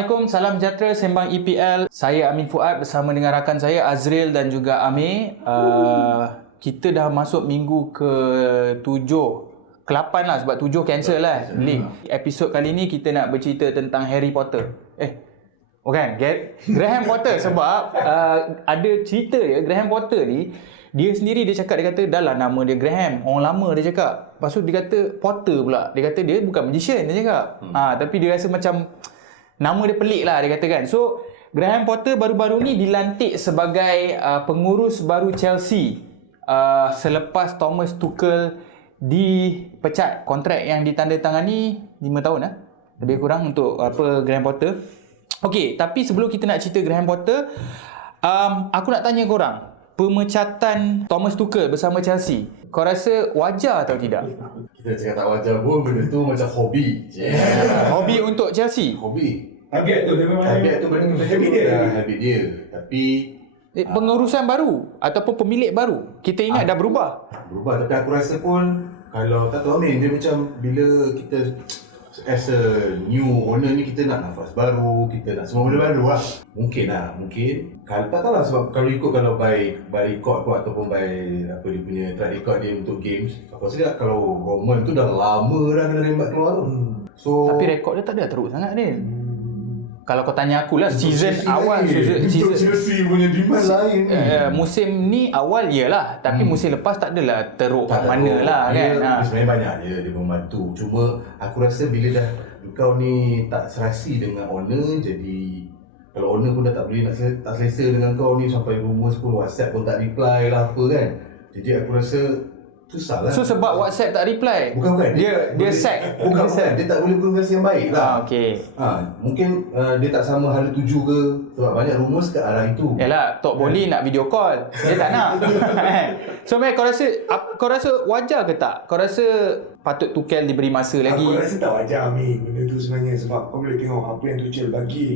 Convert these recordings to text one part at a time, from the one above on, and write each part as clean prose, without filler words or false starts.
Assalamualaikum, salam sejahtera Sembang EPL. Saya Amin Fuad bersama dengan rakan saya Azril dan juga Amir. Kita dah masuk minggu ke-7, ke-8 lah sebab 7 cancel lah league. Episod kali ni kita nak bercerita tentang Harry Potter. Bukan, Graham Potter sebab ada cerita dia, Graham Potter ni dia sendiri dia kata dah lah nama dia Graham, orang lama dia cakap. Lepas tu dia kata Potter pula. Dia kata dia bukan magician dia cakap. Tapi dia rasa macam nama dia pelik lah dia kata kan. So Graham Potter baru-baru ni dilantik sebagai pengurus baru Chelsea selepas Thomas Tuchel dipecat. Kontrak yang ditandatangani 5 tahun lebih kurang untuk Graham Potter. Okey, tapi sebelum kita nak cerita Graham Potter, aku nak tanya korang, pemecatan Thomas Tuchel bersama Chelsea, kau rasa wajar atau tidak? Kita cakap tak wajar pun, benda tu macam hobi je. Hobi untuk Chelsea? Hobi. Habit tu dia memang Habit tu benda habit dia. Tapi pengurusan baru ataupun pemilik baru, kita ingat dah berubah. Berubah, tapi aku rasa pun kalau tak tahu Amin, dia macam bila kita as a new owner ni, kita nak nafas baru, kita nak semua benda baru lah. Mungkin kalau tak tahu lah, sebab kalau ikut kalau by record pun ataupun by apa dia punya track record dia untuk games, aku rasa kalau Roman tu dah lama dah kena rembat keluar tu. So tapi rekod dia tak ada teruk sangat dia. Kalau kau tanya aku lah, season awal season Chelsea punya demand lain ni. Musim ni awal iyalah, tapi musim lepas tak adalah teruk kat mana lah kan. Sebenarnya banyak dia membantu. Cuma aku rasa bila dah kau ni tak serasi dengan owner, jadi kalau owner pun dah tak boleh tak selesa dengan kau ni, sampai rumours pun WhatsApp pun tak reply lah apa kan. Jadi aku rasa susah lah. So sebab WhatsApp tak reply, Bukan dia sack. Bukan dia tak boleh berkomunikasi yang baik lah. Okey. Mungkin dia tak sama hala tuju ke, sebab banyak rumours ke arah itu. Yalah, Tok Boli nak video call, dia tak nak. So Mac, kau rasa wajar ke tak? Kau rasa patut Tuchel diberi masa lagi? Aku rasa tak wajar Amin benda tu sebenarnya, sebab kau boleh tengok apa yang Tuchel bagi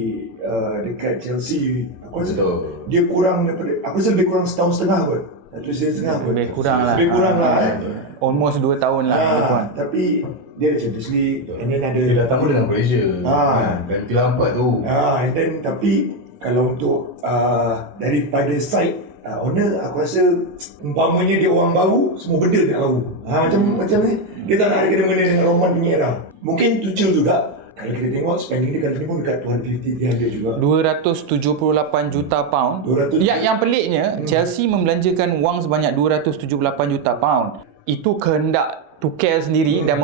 dekat Chelsea. Aku rasa dia kurang daripada, aku rasa lebih kurang setahun setengah kot. 1 setengah pun. Lebih kurang lah. Almost 2 tahun lah. Tapi dia ada Champions League, and then ada Dia datang pun dengan pressure. Ganti Lampard tu. and then tapi kalau untuk daripada side owner, aku rasa umpamanya dia orang baru, semua benda dia tahu. Macam ni, dia tak nak ada kena-mena dengan Roman punya era. Mungkin Tuchel juga, kalau kita tengok spending dia kali ni pun dekat 250-300 juga. 278 juta pound. Yang peliknya, Chelsea membelanjakan wang sebanyak 278 juta pound. Itu kehendak Tuchel sendiri. Dan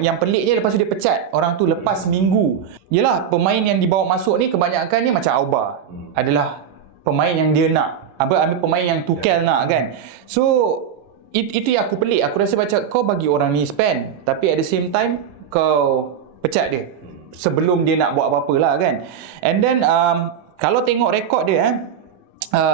yang peliknya, lepas tu dia pecat orang tu lepas minggu. Yelah, pemain yang dibawa masuk ni kebanyakannya macam Auba, adalah pemain yang dia nak, ambil pemain yang Tuchel nak kan. So itu yang aku pelik. Aku rasa macam kau bagi orang ni spend, tapi at the same time kau pecat dia sebelum dia nak buat apa-apa lah kan. And then kalau tengok rekod dia,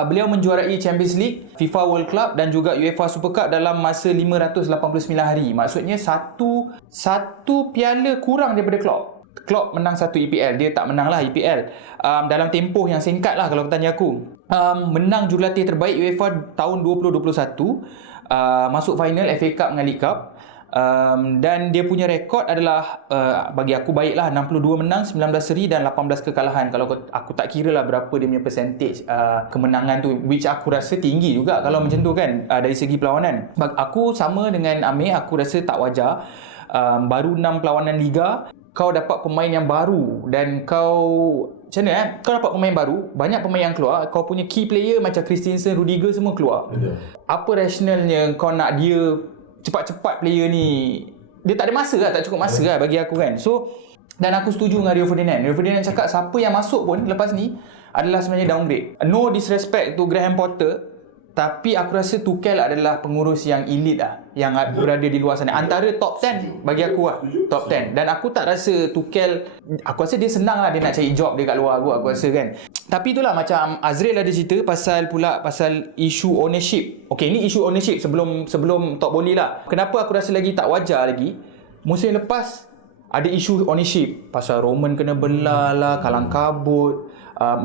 beliau menjuarai Champions League, FIFA World Cup dan juga UEFA Super Cup dalam masa 589 hari. Maksudnya satu piala kurang daripada Klopp menang 1 EPL. Dia tak menang lah EPL dalam tempoh yang singkat lah kalau tanya aku. Menang jurulatih terbaik UEFA tahun 2021, masuk final FA Cup dengan League Cup. Dan dia punya rekod adalah bagi aku baiklah, 62 menang, 19 seri dan 18 kekalahan. Kalau aku tak kira lah berapa dia punya percentage kemenangan tu, which aku rasa tinggi juga kalau macam tu kan, dari segi perlawanan. Aku sama dengan Amir, aku rasa tak wajar. Baru 6 perlawanan Liga, kau dapat pemain yang baru dan macam mana kau dapat pemain baru, banyak pemain yang keluar, kau punya key player macam Christensen, Rudiger semua keluar. Apa rationalnya kau nak dia cepat-cepat player ni? Dia tak ada masa lah, tak cukup masa lah bagi aku kan. So, dan aku setuju dengan Rio Ferdinand. Rio Ferdinand cakap siapa yang masuk pun lepas ni adalah sebenarnya downgrade. No disrespect to Graham Potter, tapi aku rasa Tuchel adalah pengurus yang elite lah, yang berada di luar sana. Antara top 10 bagi aku lah, top 10. Dan aku tak rasa Tuchel, aku rasa dia senang lah dia nak cari job dia kat luar aku rasa kan. Tapi itulah, macam Azril ada cerita pasal isu ownership. Okay, ni isu ownership sebelum Tok Boli lah. Kenapa aku rasa lagi tak wajar lagi? Musim lepas ada isu ownership, pasal Roman kena belah lah, kalang kabut.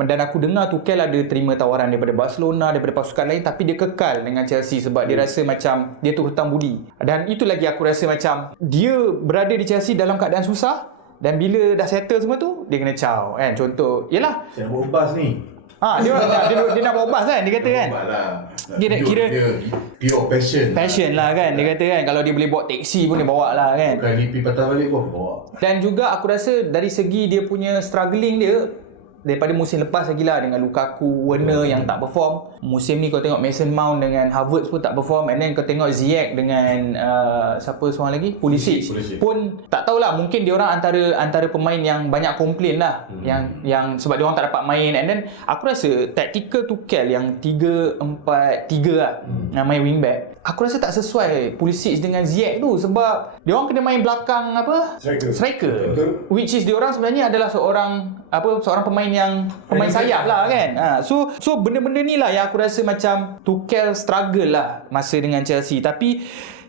Dan aku dengar Tuchel ada terima tawaran daripada Barcelona, daripada pasukan lain, tapi dia kekal dengan Chelsea sebab dia rasa macam dia tu hutang budi. Dan itu lagi aku rasa macam dia berada di Chelsea dalam keadaan susah, Dan bila dah settle semua tu, dia kena caw kan. Contoh, yalah. Saya nak buat bas ni. Dia nak bawa bas kan, dia kata kan. Buat lah. Dia nak kira dia pure passion lah kan. Dia kata kan, kalau dia boleh bawa teksi pun dia bawa lah kan. Bukan lipi patah balik pun bawa. Dan juga aku rasa dari segi dia punya struggling dia, daripada musim lepas lagi lah, dengan Lukaku, Werner yang tak perform. Musim ni kau tengok Mason Mount dengan Havertz pun tak perform. And then kau tengok Ziyech dengan siapa seorang lagi? Pulisic pun tak tahulah, mungkin dia orang antara pemain yang banyak komplain lah. Yang sebab dia orang tak dapat main. And then aku rasa tactical Tuchel yang 3-4-3 lah, main wingback, aku rasa tak sesuai Pulisic dengan Ziyech tu, sebab dia orang kena main belakang striker. Which is dia orang sebenarnya adalah seorang pemain sayap lah kan. So benda-benda ni lah yang aku rasa macam Tuchel struggle lah masa dengan Chelsea. Tapi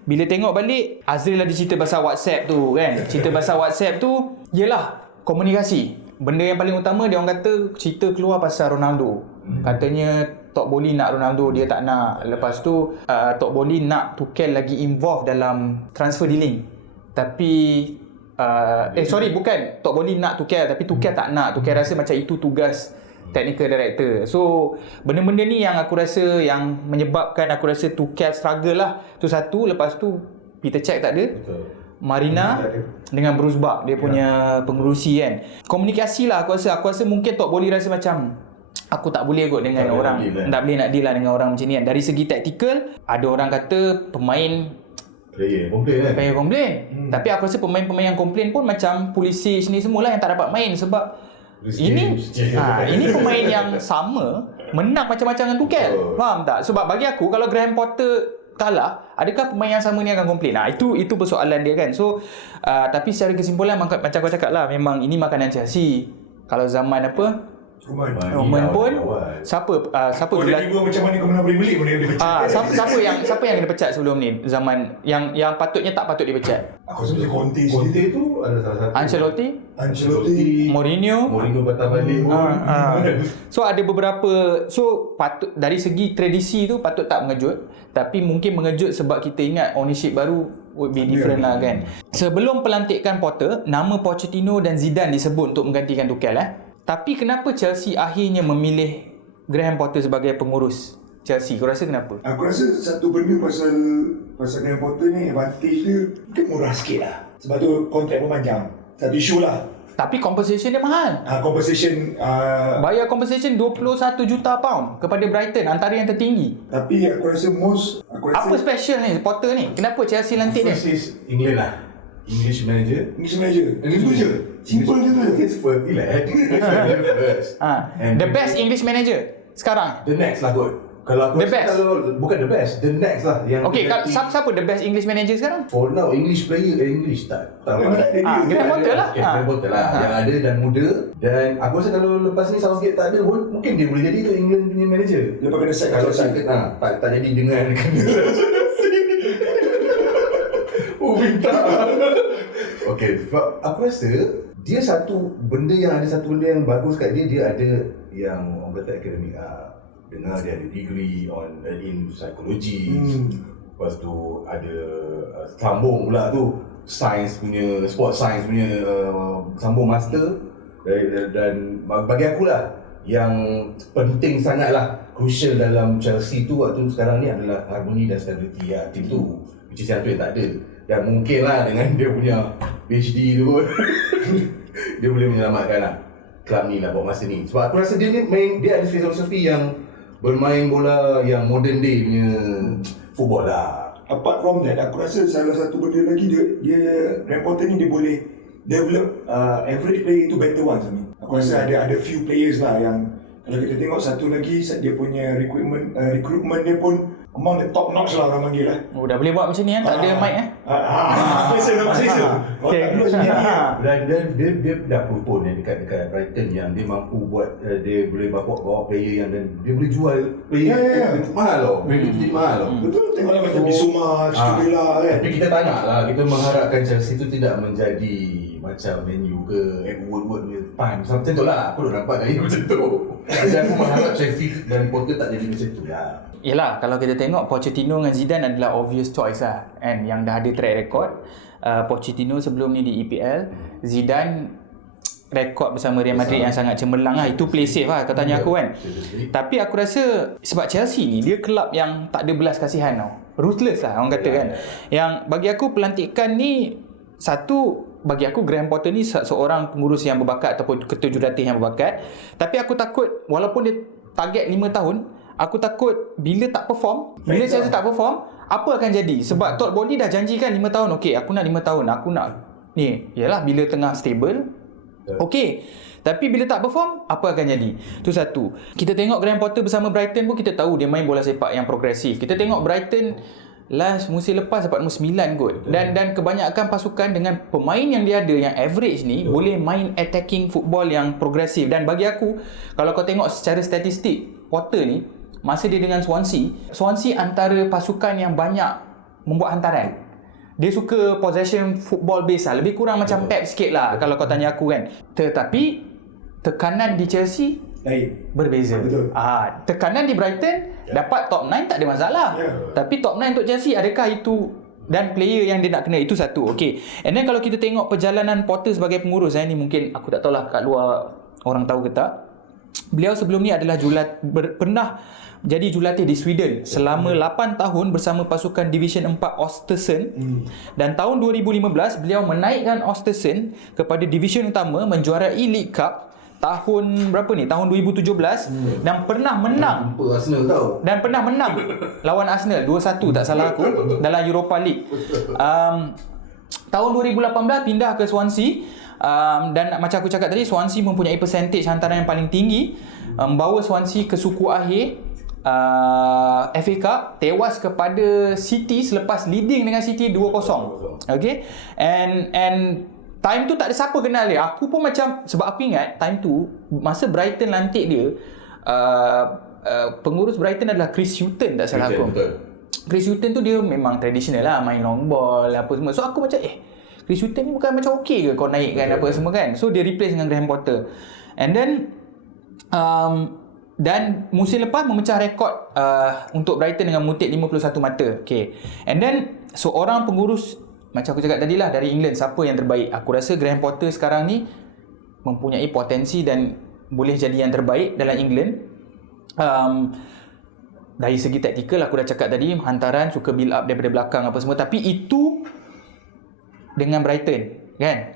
bila tengok balik, Azril ada cerita pasal WhatsApp tu kan. Cerita pasal WhatsApp tu yelah komunikasi. Benda yang paling utama, dia orang kata cerita keluar pasal Ronaldo. Katanya Tok Boli nak Ronaldo, dia tak nak. Lepas tu Tok Boli nak Tuchel lagi involved dalam transfer dealing. Tapi bukan Tok Boli nak Tuchel, tapi Tuchel tak nak. Tuchel rasa macam itu tugas technical director. So benda-benda ni yang aku rasa yang menyebabkan aku rasa Tuchel struggle lah. Tu satu. Lepas tu Peter Cech tak ada. Betul. Marina dengan Bruce Buck, dia punya pengurusi kan. Komunikasi lah aku rasa mungkin Tok Boli rasa macam aku tak boleh kot dengan orang, tak boleh nak deal lah dengan orang macam ni kan. Dari segi tactical, ada orang kata pemain Player komplain. Tapi aku rasa pemain-pemain yang komplain pun macam Pulisic ni semualah yang tak dapat main, sebab ini pemain yang sama menang macam-macam dengan Tuchel. Faham tak? Sebab bagi aku, kalau Graham Potter kalah, adakah pemain yang sama ni akan komplain? Itu persoalan dia kan. So tapi secara kesimpulan macam kau cakap lah, memang ini makanan Chelsea. Kalau zaman Roman pun siapa dah tiba macam mana kau pernah boleh beli pun dia pecat. siapa yang kena pecat sebelum ni, zaman yang patutnya tak patut dipecat? Aku rasa Conte tu ada salah satu. Ancelotti, Mourinho patah balik pun. So ada beberapa, so patut dari segi tradisi tu patut tak mengejut, tapi mungkin mengejut sebab kita ingat ownership baru would be different lah kan. Sebelum pelantikan Potter, nama Pochettino dan Zidane disebut untuk menggantikan Tuchel Tapi kenapa Chelsea akhirnya memilih Graham Potter sebagai pengurus Chelsea? Kau rasa kenapa? Aku rasa satu benda pasal Graham Potter ni, advantage dia mungkin murah sikit lah. Sebab tu kontrak pun panjang. Satu isu lah. Tapi compensation dia mahal. Bayar compensation 21 juta pound kepada Brighton, antara yang tertinggi. Tapi aku rasa apa special ni Potter ni? Kenapa Chelsea lantik dia? First is England lah. English manager. Itu je. Simple je tu. It's first. The best English manager sekarang. The next lah kot. Kalau aku the best. Bukan the best, the next lah yang okay, siapa the best English manager sekarang? For now, English player, English tak Graham Potter lah. Graham Potter lah yang ada dan muda. Dan aku rasa kalau lepas ni Southgate tak ada pun, mungkin dia boleh jadi tu England punya manager. Lepas kena set kalau tak jadi dengan bintang. Okay, sebab aku rasa dia satu benda yang bagus kat dia ada yang orang kata akademik dengar dia ada degree in psychology. Lepas tu ada sambung pula tu sport science punya sambung master. Dan bagi aku lah yang penting sangat lah, crucial dalam Chelsea tu waktu sekarang ni adalah harmoni dan stability tim tu, which is yang tu yang tak ada. Dan mungkin lah dengan dia punya PhD tu pun dia boleh menyelamatkan lah klub ni lah buat masa ni. Sebab aku rasa dia ada filosofi yang bermain bola yang modern day punya football lah. Apart from that, aku rasa salah satu benda lagi dia reporter ni dia boleh develop average player into better ones. Aku rasa ada few players lah yang kalau kita tengok satu lagi dia punya recruitment dia pun among the top notch lah orang panggil lah. Oh, dah boleh buat macam ni tak ada mic Selesa. Dan dia dah prove pun dekat Brighton yang dia mampu buat dia boleh bawa player yang dan dia boleh jual player mahal loh. Jadi mahal loh. Betul, tengoklah macam Bissouma, Stubela kan. Tapi kita tak nak lah, kita mengharapkan Chelsea tu tidak menjadi macam Man U ke Woodward punya pan. Macam tu lah, aku dah nampak gaya macam tu. Jadi aku mengharap Chelsea dan Potter tak jadi macam tu lah. yelah, kalau kita tengok Pochettino dengan Zidane adalah obvious choice lah kan, yang dah ada track record. Pochettino sebelum ni di EPL, Zidane rekod bersama Real Madrid yang sangat cemerlang lah. Itu play safe lah, kau tanya aku kan. Tapi aku rasa sebab Chelsea ni dia kelab yang tak ada belas kasihan tau, ruthless lah orang kata kan. Yang bagi aku pelantikan ni, satu, bagi aku Graham Potter ni seorang pengurus yang berbakat ataupun ketua jurulatih yang berbakat. Tapi aku takut walaupun dia target 5 tahun, aku takut bila tak perform, bila Chelsea tak perform, apa akan jadi? Sebab Todd Bowley dah janjikan 5 tahun. Okey, aku nak 5 tahun, aku nak ni, yalah bila tengah stable, okey. Tapi bila tak perform, apa akan jadi? Tu satu. Kita tengok Graham Potter bersama Brighton pun kita tahu dia main bola sepak yang progresif. Kita tengok Brighton last musim lepas dapat nombor 9 kot. Dan kebanyakan pasukan dengan pemain yang dia ada yang average ni boleh main attacking football yang progresif. Dan bagi aku, kalau kau tengok secara statistik, Potter ni masa dia dengan Swansea antara pasukan yang banyak membuat hantaran. Dia suka possession football base lah, lebih kurang macam Pep sikit lah kalau kau tanya aku kan. Tetapi tekanan di Chelsea berbeza. Tekanan di Brighton dapat top 9 tak ada masalah. Tapi top 9 untuk Chelsea, adakah itu dan player yang dia nak kena? Itu satu. Okay. And then kalau kita tengok perjalanan Potter sebagai pengurus, ni mungkin aku tak tahulah kat luar orang tahu ke tak. Beliau sebelum ni adalah pernah jadi jurulatih di Sweden selama 8 tahun bersama pasukan Division 4 Östersund. Dan tahun 2015 beliau menaikkan Östersund kepada division utama, menjuarai League Cup tahun berapa ni? Tahun 2017 dan pernah menang. Arsenal tau. Dan pernah menang lawan Arsenal 2-1 tak salah aku dalam Europa League. Tahun 2018 pindah ke Swansea. Dan macam aku cakap tadi, Swansea mempunyai percentage hantaran yang paling tinggi, membawa Swansea ke suku akhir FA Cup, tewas kepada City selepas leading dengan City 2-0. Okay. And time tu tak ada siapa kenal dia. Aku pun macam, sebab aku ingat time tu masa Brighton lantik dia, pengurus Brighton adalah Chris Hughton tak salah aku. Chris Hughton tu dia memang tradisional lah, main long ball apa semua. So aku macam Chris Hughton ni bukan macam okey ke kau naikkan apa semua kan. So dia replace dengan Graham Potter. And then dan musim lepas memecah rekod untuk Brighton dengan mutip 51 mata. Okay. And then seorang pengurus, macam aku cakap tadi lah, dari England, siapa yang terbaik? Aku rasa Graham Potter sekarang ni mempunyai potensi dan boleh jadi yang terbaik dalam England. Dari segi taktikal aku dah cakap tadi, hantaran, suka build up daripada belakang apa semua. Tapi itu dengan Brighton kan,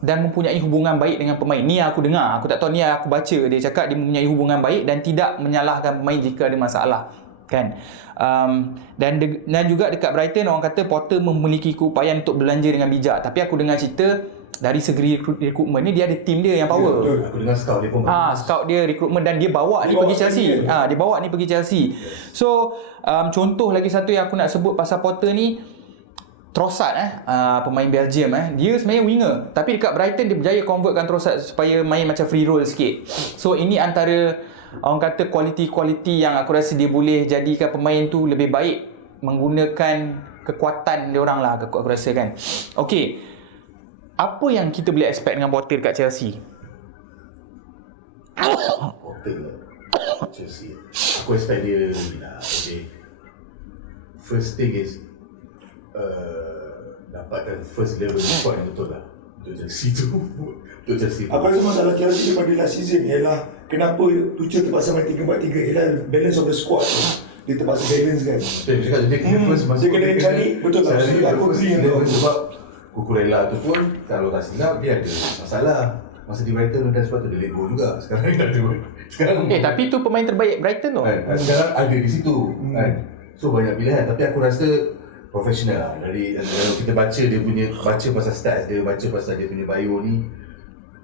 dan mempunyai hubungan baik dengan pemain. Ni aku dengar, aku tak tahu, ni aku baca dia cakap dia mempunyai hubungan baik dan tidak menyalahkan pemain jika ada masalah kan. Dan juga dekat Brighton orang kata Potter memiliki keupayaan untuk belanja dengan bijak. Tapi aku dengar cerita dari segi rekrutmen ni dia ada tim dia yang power. Aku dengar scout dia pun scout dia rekrutmen dan dia bawa ni pergi Chelsea. Dia bawa ni pergi Chelsea. So contoh lagi satu yang aku nak sebut pasal Potter ni, Trossard pemain Belgium dia sebenarnya winger, tapi dekat Brighton dia berjaya convertkan Trossard supaya main macam free roll sikit. So ini antara orang kata quality yang aku rasa dia boleh jadikan pemain tu lebih baik menggunakan kekuatan dia orang lah, aku rasa kan. Okey, apa yang kita boleh expect dengan Potter dekat Chelsea? Chelsea, aku expect dia ni lah. Okay. First thing is dapatkan first level squad yang betul lah untuk Chelsea tu. Untuk Chelsea tu. Aku rasa masalah Chelsea daripada last season ialah kenapa Tuchel terpaksa main 3-4-3 ialah balance of the squad. Dia terpaksa balance kan. Dia cakap dia kena first masa dia kena cari betul tak? Aku agree dengan kau. Sebab Cucurella tu pun kalau tak silap dia ada masalah. Masa di Brighton dan sebab tu dia let go juga. Sekarang dia ada. Sekarang tapi tu pemain terbaik Brighton tu. Sekarang ada di situ kan. So banyak pilihan, tapi aku rasa profesional lah. Dari kalau kita baca dia punya, baca pasal stats dia, baca pasal dia punya bio ni,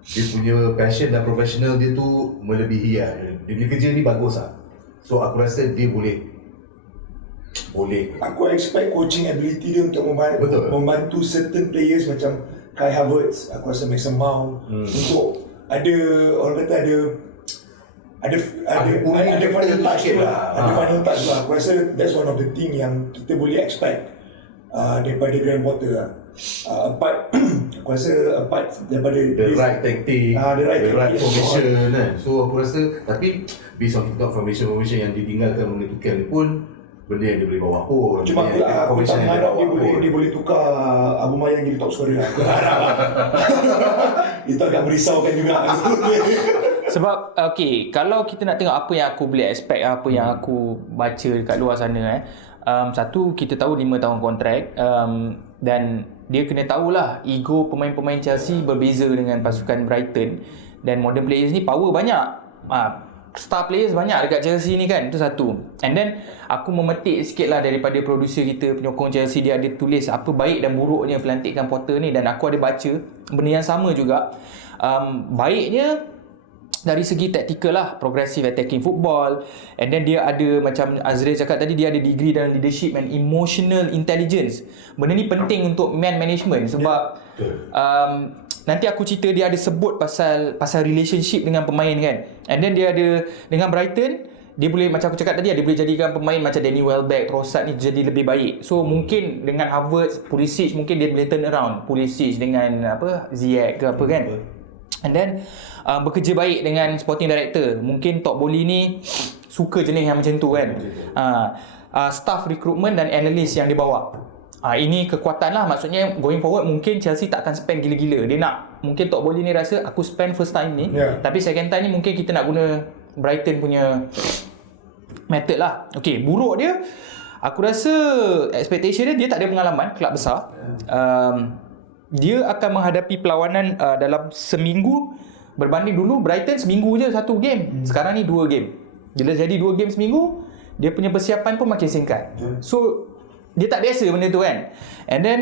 dia punya passion dan profesional dia tu melebihi lah. Dia punya kerja ni bagus lah. So aku rasa dia boleh. Aku expect coaching ability dia untuk membantu certain players macam Kai Havertz, aku rasa Mason Mount untuk ada orang kata ada final touch lah. Ada final touch lah. Aku rasa that's one of the thing yang kita boleh expect daripada Graham Potter lah. But Aku rasa apart daripada the right tactic, the right formation kan. So aku rasa, tapi based on kita formation yang ditinggalkan oleh Tuchel ni pun benda yang dia boleh bawa pun. Cuma aku tak harap dia boleh tukar Aubameyang jadi top scorer. Aku harap itu agak merisaukan juga. Sebab kalau kita nak tengok apa yang aku boleh expect, apa yang aku baca dekat luar sana satu, kita tahu 5 tahun kontrak, dan dia kena tahulah ego pemain-pemain Chelsea berbeza dengan pasukan Brighton, dan modern players ni power banyak. Star players banyak dekat Chelsea ni kan. Itu satu. And then aku memetik sikit lah daripada producer kita, penyokong Chelsea, dia ada tulis apa baik dan buruknya pelantikan Potter ni, dan aku ada baca benda yang sama juga. Baiknya dari segi taktikal lah, progressive attacking football, and then dia ada, macam Azril cakap tadi, dia ada degree dalam leadership and emotional intelligence. Benda ni penting untuk man management sebab nanti aku cerita, dia ada sebut pasal relationship dengan pemain kan. And then dia ada dengan Brighton, dia boleh, macam aku cakap tadi, dia boleh jadikan pemain macam Danny Welbeck, Trossard ni jadi lebih baik. So mungkin dengan Havertz, Pulisic, mungkin dia boleh turn around Pulisic dengan Ziyech ke apa kan. And then bekerja baik dengan sporting director. Mungkin Todd Boehly ni suka jenis yang macam tu kan. Staff recruitment dan analyst yang dia bawa. Ini kekuatan lah. Maksudnya going forward mungkin Chelsea tak akan spend gila-gila. Dia nak, mungkin Todd Boehly ni rasa aku spend first time ni, tapi second time ni mungkin kita nak guna Brighton punya method lah. Okay, buruk dia, aku rasa expectation dia tak ada pengalaman kelab besar. Dia akan menghadapi perlawanan dalam seminggu, berbanding dulu Brighton seminggu je satu game. Sekarang ni 2 game. Bila jadi 2 game seminggu, dia punya persiapan pun makin singkat. So dia tak biasa benda tu kan. And then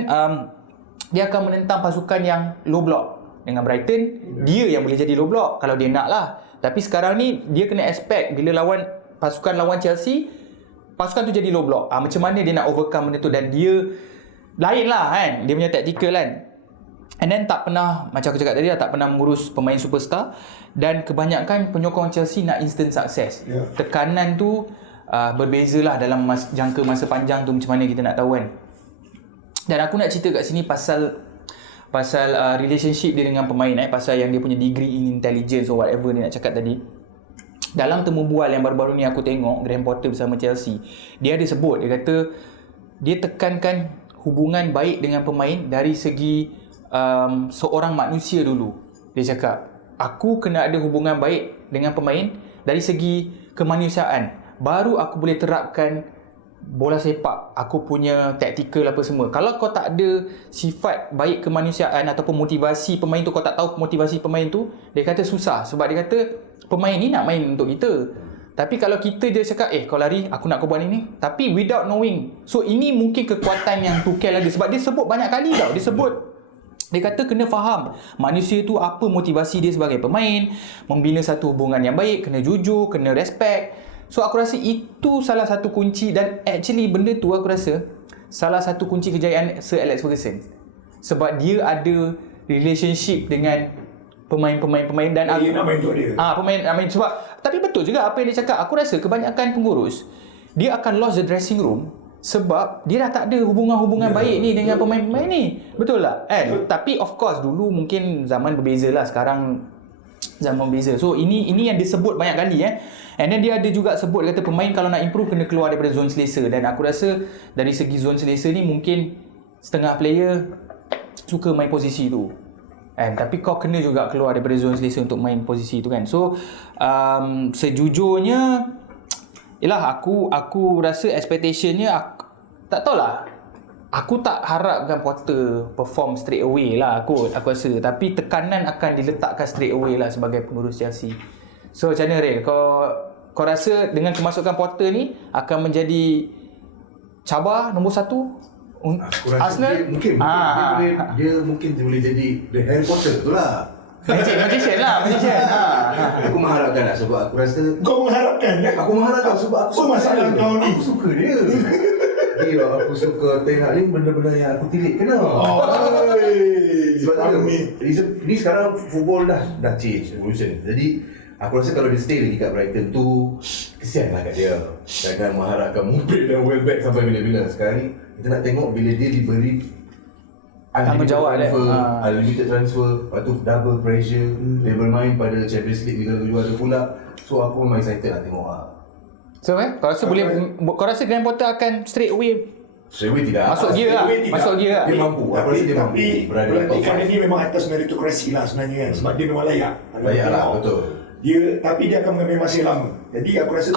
dia akan menentang pasukan yang low block. Dengan Brighton, dia yang boleh jadi low block kalau dia nak lah. Tapi sekarang ni dia kena expect bila pasukan lawan Chelsea, pasukan tu jadi low block. Macam mana dia nak overcome benda tu, dan dia lain lah kan, dia punya tactical kan. And then tak pernah, macam aku cakap tadi, tak pernah mengurus pemain superstar, dan kebanyakan penyokong Chelsea nak instant success. Tekanan tu berbezalah dalam jangka masa panjang tu, macam mana kita nak tahu kan. Dan aku nak cerita kat sini pasal relationship dia dengan pemain, pasal yang dia punya degree in intelligence or whatever dia nak cakap tadi. Dalam temu bual yang baru-baru ni aku tengok Graham Potter bersama Chelsea, dia ada sebut, dia kata dia tekankan hubungan baik dengan pemain dari segi seorang manusia dulu. Dia cakap, aku kena ada hubungan baik dengan pemain dari segi kemanusiaan, baru aku boleh terapkan bola sepak, aku punya taktikal apa semua. Kalau kau tak ada sifat baik kemanusiaan ataupun motivasi pemain tu, kau tak tahu motivasi pemain tu, dia kata susah. Sebab dia kata pemain ni nak main untuk kita. Tapi kalau kita je cakap, kau lari, aku nak kau buat ni, tapi without knowing. So ini mungkin kekuatan yang Tuchel ada. Sebab dia sebut banyak kali tau. Dia kata kena faham manusia tu apa motivasi dia sebagai pemain, membina satu hubungan yang baik, kena jujur, kena respect. So aku rasa itu salah satu kunci, dan actually benda tu aku rasa salah satu kunci kejayaan Sir Alex Ferguson. Sebab dia ada relationship dengan pemain-pemain, dan dia nak main untuk dia. Pemain sebab, tapi betul juga apa yang dia cakap. Aku rasa kebanyakan pengurus dia akan lost the dressing room sebab dia dah tak ada hubungan baik ni dengan pemain-pemain ni. Betul tak? Tapi of course dulu mungkin zaman berbeza lah, sekarang zaman berbeza. So ini yang disebut banyak kali And then dia ada juga sebut, dia kata pemain kalau nak improve kena keluar daripada zone selesa. Dan aku rasa dari segi zone selesa ni mungkin setengah player suka main posisi tu. Tapi kau kena juga keluar daripada zone selesa untuk main posisi tu kan. So sejujurnya, yelah, aku rasa expectationnya, tak tahulah, aku tak harapkan Potter perform straight away lah aku rasa. Tapi tekanan akan diletakkan straight away lah sebagai pengurus Chelsea. So macam mana Rail, kau rasa dengan kemasukan Potter ni akan menjadi cabar nombor 1 Aku rasa Arsenal? Dia mungkin boleh jadi The Harry Potter tu lah. Magician. Aku mengharapkan lah, sebab aku rasa Kau mengharapkan? Aku mengharapkan sebab aku suka masalah dia. kau ni. Aku suka dia. Gila, aku suka tengok ni benda-benda yang aku tilik kena. Sebab ni sekarang football dah change, evolution. Jadi aku rasa kalau dia stay lagi kat Brighton tu, kesianlah kat dia. Jangan mengharapkan Moped dan Welbeck sampai bila-bila. Sekarang ni kita nak tengok bila dia diberi Tanggungjawab dia. Unlimited transfer, lepas tu double pressure. Dia bermain pada Champions League Liga juara pula. So aku memang excited nak tengok So kau rasa kau rasa Graham Potter akan straight away Straight away tidak. masuk gear lah. Masuk gear lah. Dia mampu. Aku rasa dia mampu. Tapi Berada di top pelantikan 5. ini memang atas meritokrasi lah sebenarnya kan. Sebab dia memang layak. Layak lah, betul. Tapi dia akan mengambil masa yang lama. Jadi aku rasa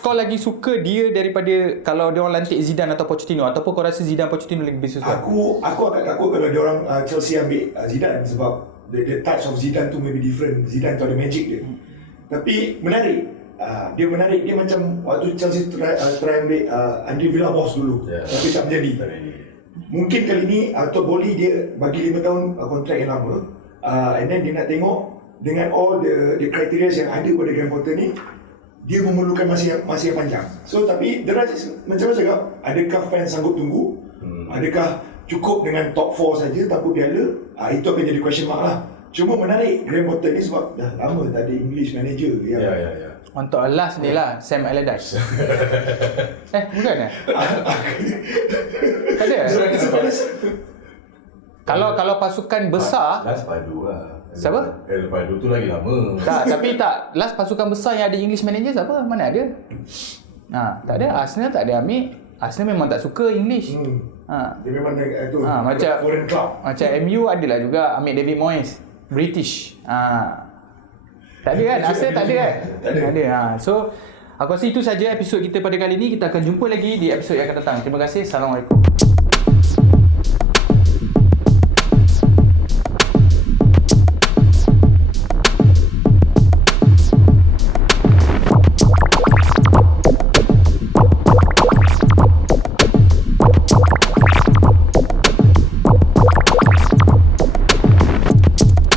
Kau lagi suka dia daripada kalau dia orang lantik Zidane atau Pochettino, ataupun kau rasa Zidane Pochettino lebih sesuai? Aku agak takut kalau dia orang Chelsea ambil Zidane sebab the touch of Zidane tu maybe different. Zidane tu ada magic dia. Tapi menarik. Dia menarik. Dia macam waktu Chelsea try ambil Andre Villas-Boas dulu. Tapi tak menjadi. Mungkin kali ni Todd Boehly dia bagi 5 tahun kontrak yang lama. And then dia nak tengok dengan all the criteria yang ada pada Graham Potter ni, dia memerlukan masa yang panjang. So tapi Deraj macam mana cakap, adakah fans sanggup tunggu? Adakah cukup dengan top 4 saja tanpa piala? Itu akan jadi question mark lah. Cuma menarik Graham Potter ni sebab dah lama tak ada English manager yang Untuk last ni lah, Sam Allardyce. Bukan eh? Tak ada? Kalau pasukan besar, Last Padu lah. Siapa? Padu tu lagi lama. tapi last pasukan besar yang ada English manager siapa? Mana ada? Tak ada. Arsenal tak ada ambil. Arsenal memang tak suka English. dia memang tu macam foreign club. Macam MU adalah juga ambil David Moyes, British. Tak ada kan? Arsenal tak ada kan? Tak ada. So aku rasa itu saja episod kita pada kali ini. Kita akan jumpa lagi di episod yang akan datang. Terima kasih. Assalamualaikum.